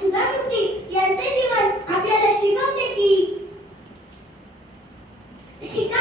सुधामूर्ती यांचे जीवन आपल्याला शिकवते की शिका